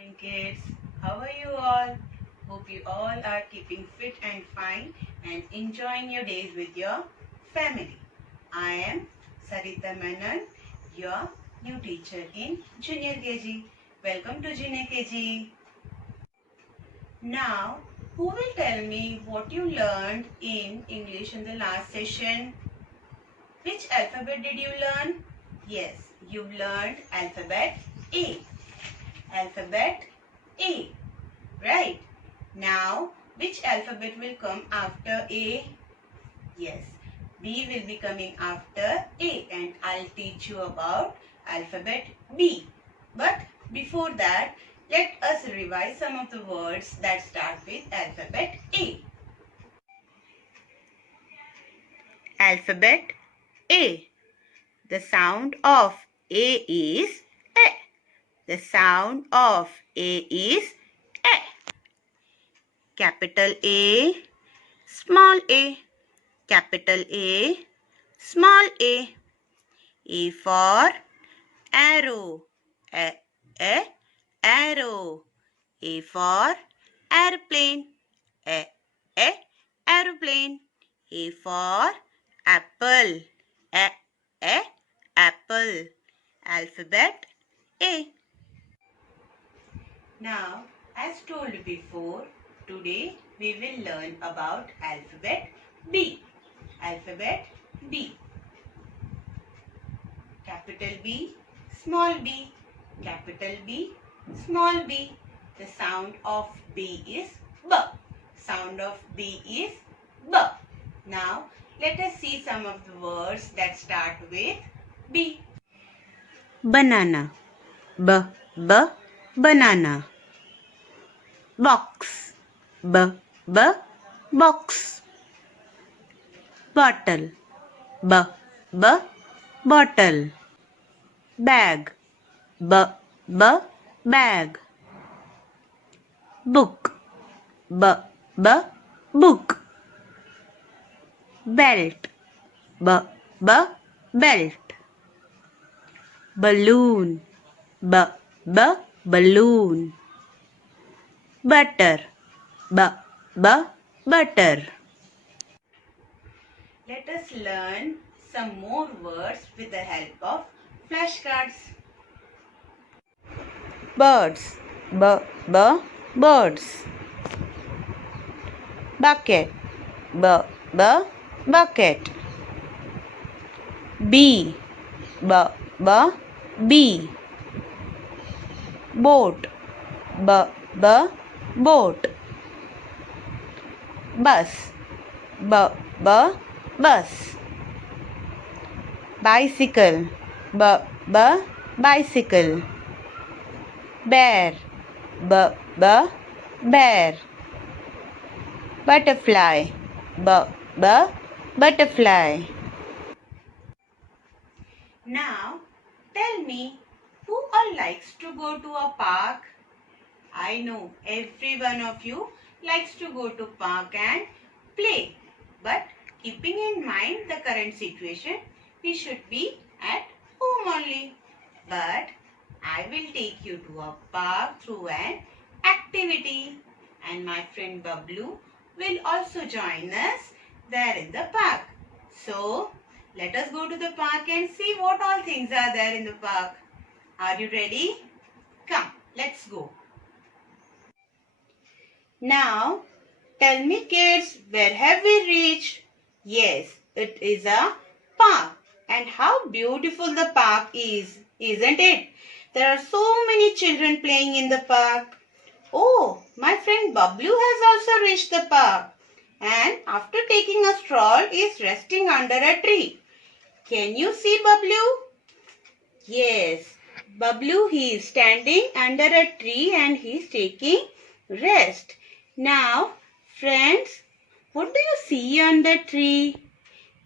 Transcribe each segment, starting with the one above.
Morning kids, how are you all? Hope you all are keeping fit and fine and enjoying your days with your family. I am Sarita Menon, your new teacher in Junior KG. Welcome to Junior KG. Now, who will tell me what you learned in English in the last session? Which alphabet did you learn? Yes, you've learned alphabet A. Alphabet A. Right. Now, which alphabet will come after A? Yes, B will be coming after A and I'll teach you about alphabet B. But before that, let us revise some of the words that start with alphabet A. Alphabet A. The sound of A is A. The sound of A is A. Capital A, small a, capital A, small a. A for arrow, a, arrow. A for airplane, a, aeroplane. A for apple, a, apple. Alphabet A. Now, as told before, today we will learn about alphabet B. Alphabet B. Capital B, small b. Capital B, small b. The sound of B is B. Sound of B is B. Now, let us see some of the words that start with B. Banana. B, banana. Box. B, box. Bottle. B, bottle. Bag. B, bag. Book. B, book. Belt. B, belt. Balloon. B, balloon. Butter. B, butter. Let us learn some more words with the help of flashcards. Birds. B, birds. Bucket. B, bucket. Bee. B, bee. Boat. B, boat. Bus. B, bus. Bicycle. B, bicycle. Bear. B, bear. Butterfly. B, butterfly. Now, tell me, who all likes to go to a park? I know every one of you likes to go to park and play. But keeping in mind the current situation, we should be at home only. But I will take you to a park through an activity. And my friend Bablu will also join us there in the park. So, let us go to the park and see what all things are there in the park. Are you ready? Come, let's go. Now, tell me kids, where have we reached? Yes, it is a park. And how beautiful the park is, isn't it? There are so many children playing in the park. Oh, my friend Bablu has also reached the park. And after taking a stroll is resting under a tree. Can you see Bablu? Yes, Bablu, he is standing under a tree and he is taking rest. Now, friends, what do you see on the tree?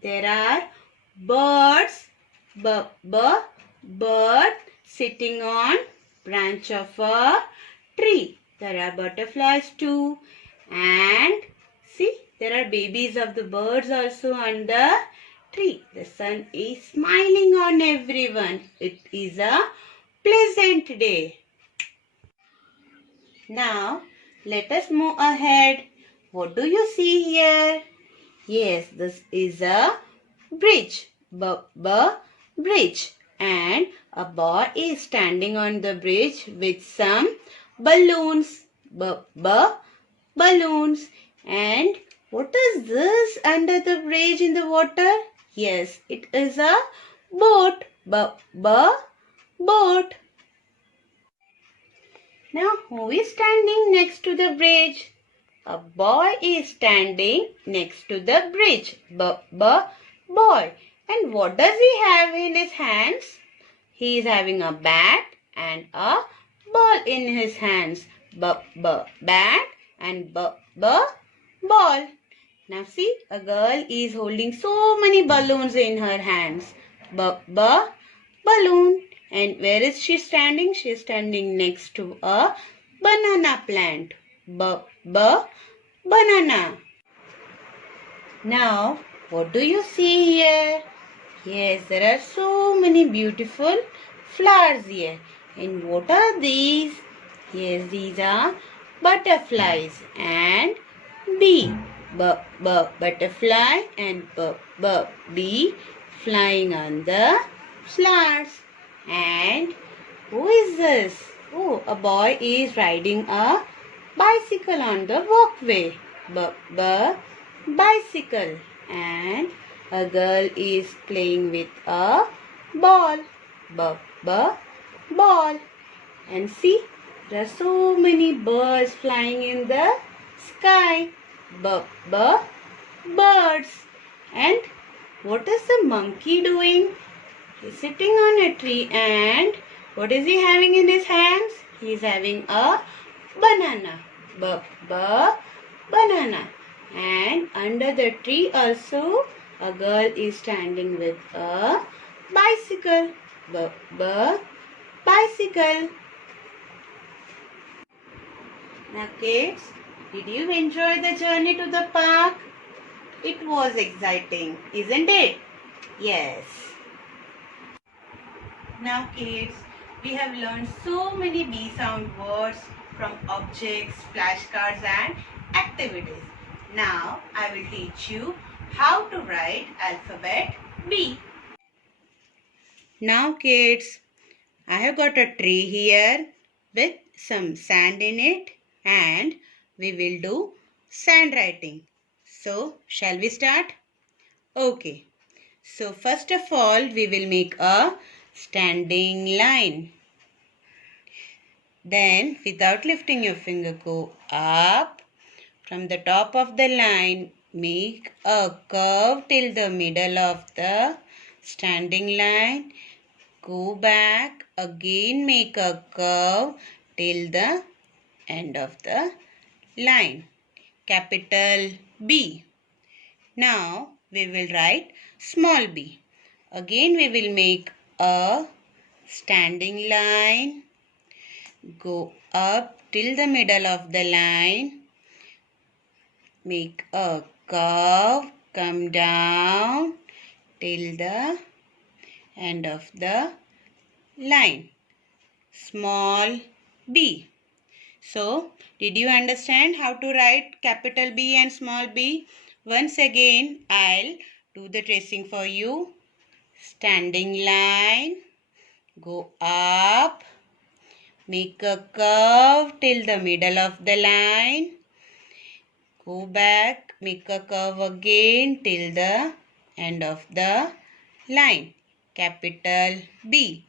There are birds, bird sitting on branch of a tree. There are butterflies too. And see, there are babies of the birds also on the tree. The sun is smiling on everyone. It is a pleasant day. Now, let us move ahead. What do you see here? Yes, this is a bridge. Bridge. And a boy is standing on the bridge with some balloons. Balloons. And what is this under the bridge in the water? Yes, it is a boat. Boat. Now, who is standing next to the bridge? A boy is standing next to the bridge. Boy. And what does he have in his hands? He is having a bat and a ball in his hands. Bat and ball. Now see, a girl is holding so many balloons in her hands. Balloon. And where is she standing? She is standing next to a banana plant. Banana. Now, what do you see here? Yes, there are so many beautiful flowers here. And what are these? Yes, these are butterflies and bee. Butterfly and bee flying on the flowers. And who is this? Oh, a boy is riding a bicycle on the walkway. Bicycle. And a girl is playing with a ball. Ball. And see, there are so many birds flying in the sky. Birds. And what is the monkey doing? He's sitting on a tree and what is he having in his hands? He is having a banana. Banana. And under the tree also a girl is standing with a bicycle. Bicycle. Now kids, did you enjoy the journey to the park? It was exciting, isn't it? Yes. Now kids, we have learned so many B sound words from objects, flashcards and activities. Now I will teach you how to write alphabet B. Now kids, I have got a tree here with some sand in it and we will do sand writing. So shall we start? Okay. So first of all we will make a standing line. Then without lifting your finger go up. From the top of the line make a curve till the middle of the standing line. Go back again make a curve till the end of the line. Capital B. Now we will write small b. Again we will make a standing line. Go up till the middle of the line. Make a curve. Come down till the end of the line. Small b. So, did you understand how to write capital B and small b? Once again, I'll do the tracing for you. Standing line. Go up. Make a curve till the middle of the line. Go back. Make a curve again till the end of the line. Capital B.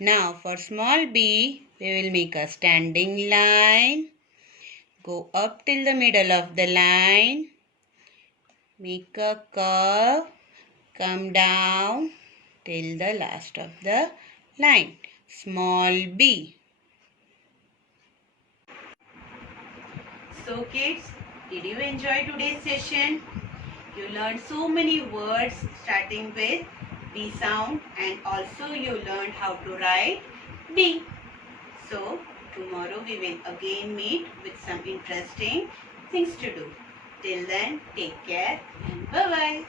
Now for small b, we will make a standing line. Go up till the middle of the line. Make a curve. Come down till the last of the line. Small b. So kids, did you enjoy today's session? You learned so many words starting with B sound and also you learned how to write B. So tomorrow we will again meet with some interesting things to do. Till then, take care and bye-bye.